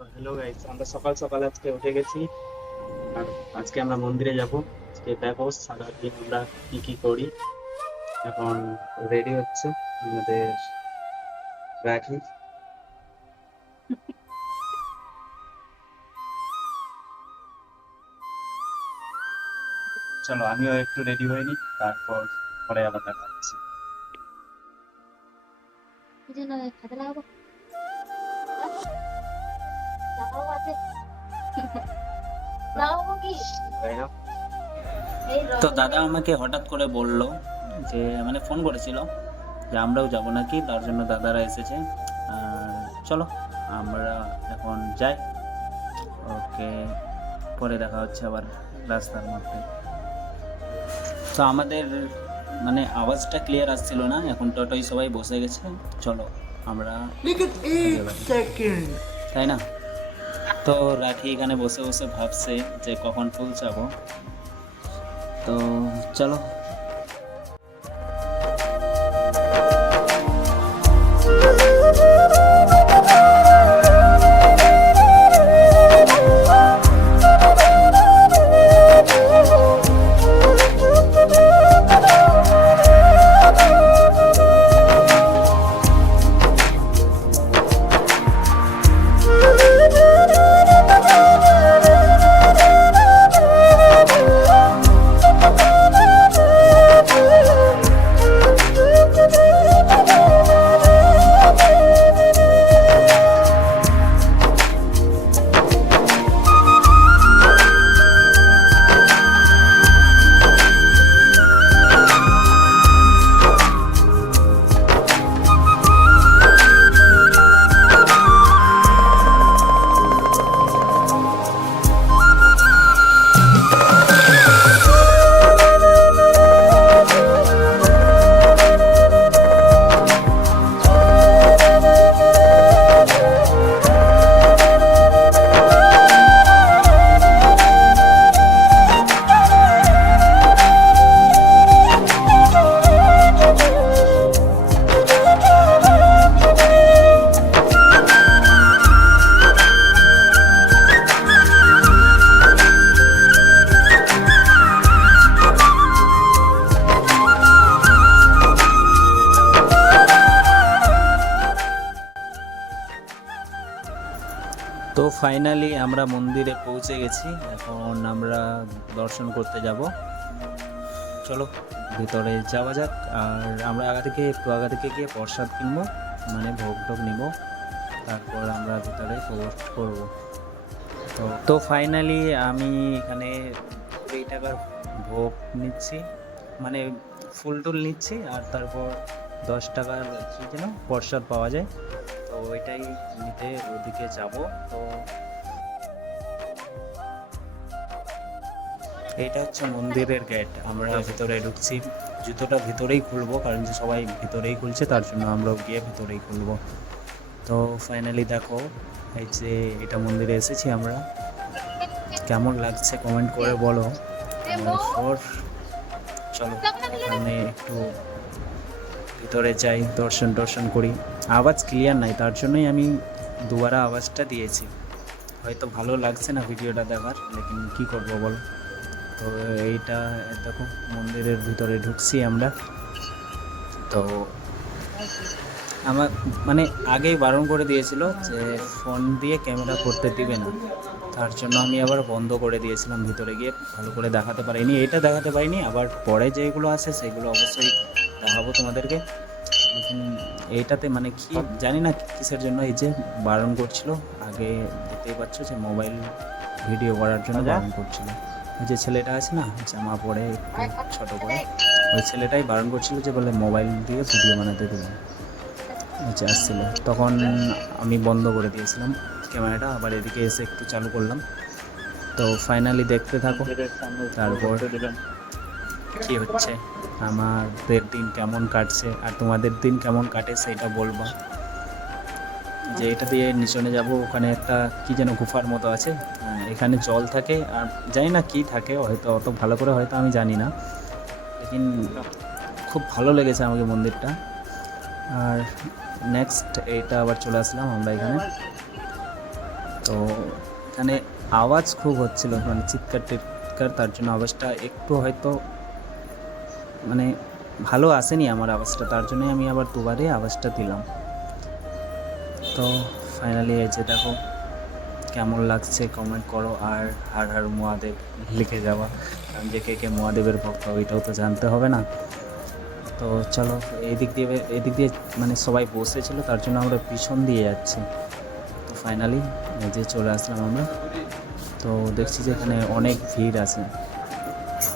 Hello guys, আমরা সকাল সকাল আজকে উঠে গেছি। আর আজকে আমরা মন্দিরে যাব। আজকে দেখো সারাদিন আমরা কি কি করি। এখন রেডি হচ্ছে আমাদের রাখি। চলো আমিও একটু রেডি হয়ে নিই, তারপর পরে আবার দেখা হচ্ছে। এই জন্য খেতে লাগাবো। লাগাবো আছে। লাগাবো কি? তাই না? এই তো রতন দাদা আমাকে হঠাৎ করে বলল যে মানে ফোন করেছিল যে আমরাও যাব নাকি, তার জন্য দাদারা এসেছে। আর চলো আমরা এখন যাই। ওকে, পরে দেখা হচ্ছে আবার রাস্তার মধ্যে। তো আমাদের মানে আওয়াজটা ক্লিয়ার আসছিল না, এখন টোটোই সবাই বসে গেছে। চলো আমরা लेकिन আগে एक বাড়ি, सेकंड তাই না? তো রাখি এখানে বসে বসে ভাবছে যে কখন পৌঁছাবো। তো চলো। তো ফাইনালি আমরা মন্দিরে পৌঁছে গেছি। এখন আমরা দর্শন করতে যাব। চলো ভিতরে যাওয়া যাক। আর আমরা একটু আগে থেকে গিয়ে প্রসাদ কিনবো, মানে ভোগ টোগ নিব, তারপর আমরা ভিতরে প্রবেশ করব। তো ফাইনালি আমি এখানে 20 টাকার ভোগ নিচ্ছি, মানে ফুল টুল নিচ্ছি, আর তারপর 10 টাকার কি যেন প্রসাদ পাওয়া যায়। তো ওইটাই নিতে ওদিকে যাব। তো এটা হচ্ছে মন্দিরের গেট, আমরা ভিতরে ঢুকছি। জুতোটা ভিতরেই খুলবো, কারণ যে সবাই ভিতরেই খুলছে, তার জন্য আমরাও গিয়ে ভিতরেই খুলবো। তো ফাইনালি দেখো, এই যে এটা মন্দিরে এসেছি আমরা। কেমন লাগছে কমেন্ট করে বলো। তারপর চলো এখানে একটু ভিতরে যাই, দর্শন করি। আওয়াজ ক্লিয়ার নাই, তার জন্যই আমি দুবারা আওয়াজটা দিয়েছি। হয়তো ভালো লাগছে না ভিডিওটা দেখার, লেকিন কি করবো বলো। তো এইটা দেখো, মন্দিরের ভিতরে ঢুকছি আমরা। তো আমার মানে আগেই বারণ করে দিয়েছিল যে ফোন দিয়ে ক্যামেরা করতে দিবে না, তার জন্য আমি আবার বন্ধ করে দিয়েছিলাম। ভিতরে গিয়ে ভালো করে দেখাতে পারিনি, এটা দেখাতে পারিনি। আবার পরে যেগুলো আছে সেগুলো অবশ্যই দেখাবো তোমাদেরকে। লেকিন এইটাতে মানে কি জানি না কিসের জন্য এই যে বারণ করছিল। আগে দেখতেই পাচ্ছ যে মোবাইল ভিডিও করার জন্য বারণ করছিল। ওই যে ছেলেটা আছে না, জামা পরে একটু ছোটো করে, ওই ছেলেটাই বারণ করছিল যে বলে মোবাইল দিয়ে ভিডিও বানাতে দেবে। আচ্ছা আসছিল, তখন আমি বন্ধ করে দিয়েছিলাম ক্যামেরাটা। আবার এদিকে এসে একটু চালু করলাম। তো ফাইনালি দেখতে থাকো, তারপর কি হচ্ছে, আমাদের দিন কেমন কাটছে আর তোমাদের দিন কেমন কাটে সেটা বলবা। যে এটা দিয়ে নিচনে যাব, ওখানে একটা কি যেন গুফার মতো আছে, এখানে জল থাকে আর জানি না কি থাকে, হয়তো অত ভালো করে হয়তো আমি জানি না, লেকিন খুব ভালো লেগেছে আমাকে মন্দিরটা। আর নেক্সট এইটা আবার চলে আসলাম আমরা এখানে। তো তো এখানে আওয়াজ খুব হচ্ছিল, মানে চিৎকার টিৎকার, তার জন্য আওয়াজটা একটু হয়তো মানে ভালো আসেনি আমার আওয়াজটা, তার জন্যই আমি আবার দুবারে আওয়াজটা দিলাম। তো ফাইনালি এই যে দেখো কেমন লাগছে কমেন্ট করো, আর হার হার মহাদেব লিখে যাওয়া, কারণ যে কে কে মহাদেবের ভক্ত ওইটাও তো জানতে হবে না। তো চলো এদিক দিয়ে মানে সবাই বসেছিল, তার জন্য আমরা পিছন দিয়ে যাচ্ছি। তো ফাইনালি এই যে চলে আসলাম আমরা। তো দেখছি যে এখানে অনেক ভিড় আছে,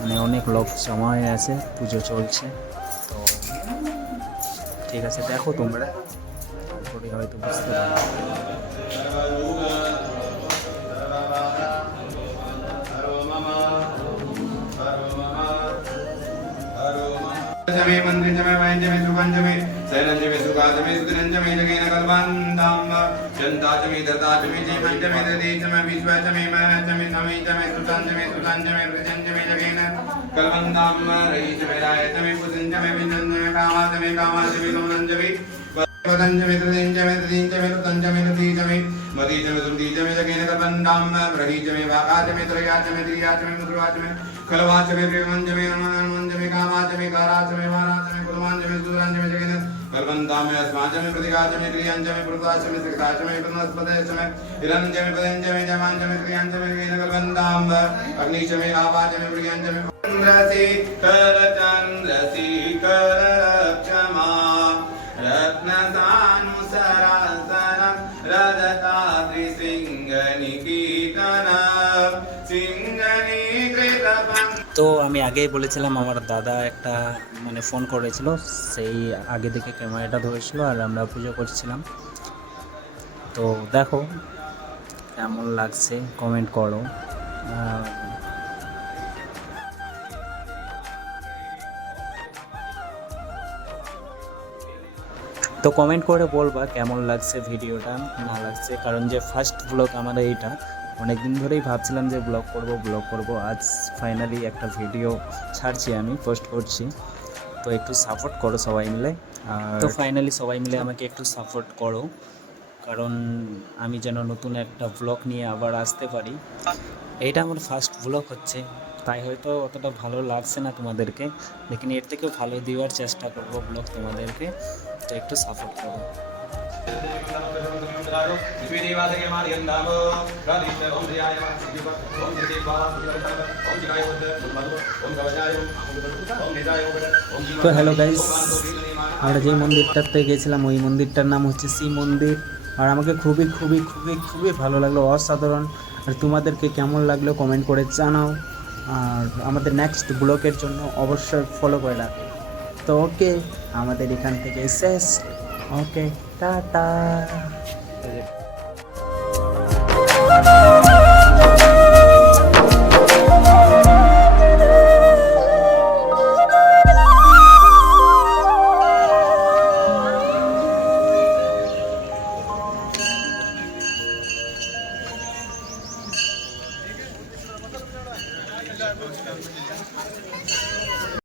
মানে অনেক লোক জমা হয়ে আছে, পুজো চলছে। তো ঠিক আছে, দেখো তোমরা, তারপরে হয়তো বুঝতে পারবে। जमे मंदिर जमे वाइन जमे सुगंध जमे सैलन जमे सुगा जमे सुदरन जमे जगेन कलबंदम जनता जमे दता जमे जयमन जमे ददे जमे विश्व जमे मह जमे नमे जमे सुतन जमे प्रजन जमे जगेन कलबंदम रही जमे राय जमे पुजन जमे विजन जमे कामा जमे लोनन जमे वदन जमे तदीन जमे रुतन जमे नदी जमे मदी जमे सुदी जमे जगेन कलबंदम रही जमे वाका जमे त्रया जमे द्रिया जमे मुद्रा जमे कलवा जमे प्रेमन जमे अनुमान जमे कामा जमे कारा जमे मारा जमे कुलमान जमे सुदरन जमे जगेन कलबंदा में अस्मा जमे प्रतिगा जमे क्रियान जमे प्रता जमे सिकता जमे वनस्पते जमे हिरन जमे पदन जमे जमान जमे क्रियान जमे जगेन कलबंदाम अग्नि जमे आवा जमे प्रियान जमे चंद्रसी कर रक्षमा रत्नसानुसरासनं रदताद्रि सिंहनिकीर्तनं सिंहनिकृतपं। তো আমি আগেই বলেছিলাম আমার দাদা একটা মানে ফোন করেছিল, সেই আগে থেকে ক্যামেরাটা ধরেছিল আর আমরা পুজো করছিলাম। তো দেখো কেমন লাগছে কমেন্ট করো। তো কমেন্ট করে বলবা কেমন লাগছে ভিডিওটা, না লাগছে, কারণ যে ফার্স্ট ব্লগ আমাদের এইটা, অনেক দিন ধরেই ভাবছিলাম যে ব্লগ করব, আজ ফাইনালি একটা ভিডিও ছাড়ছি, আমি পোস্ট করছি। তো একটু সাপোর্ট করো সবাই মিলে। তো ফাইনালি সবাই মিলে আমাকে একটু সাপোর্ট করো, কারণ আমি যেন নতুন একটা ব্লগ নিয়ে আবার আসতে পারি। এইটা আমার ফার্স্ট ব্লগ হচ্ছে, তাই হয়তো অতটা ভালো লাগছে না তোমাদেরকে, লেকিন এর থেকেও ভালো দেওয়ার চেষ্টা করবো ব্লগ তোমাদেরকে। তো একটু সাপোর্ট করো। তো হ্যালো গাইস, আমরা যে মন্দিরটাতে গেছিলাম ওই মন্দিরটার নাম হচ্ছে শিব মন্দির, আর আমাকে খুবই খুবই খুবই খুবই ভালো লাগলো, অসাধারণ। আর তোমাদেরকে কেমন লাগলো কমেন্ট করে জানাও, আর আমাদের নেক্সট ব্লগের জন্য অবশ্যই ফলো করে রাখো। তো ওকে, আমাদের এখান থেকে শেষ। ওকে, টাটা।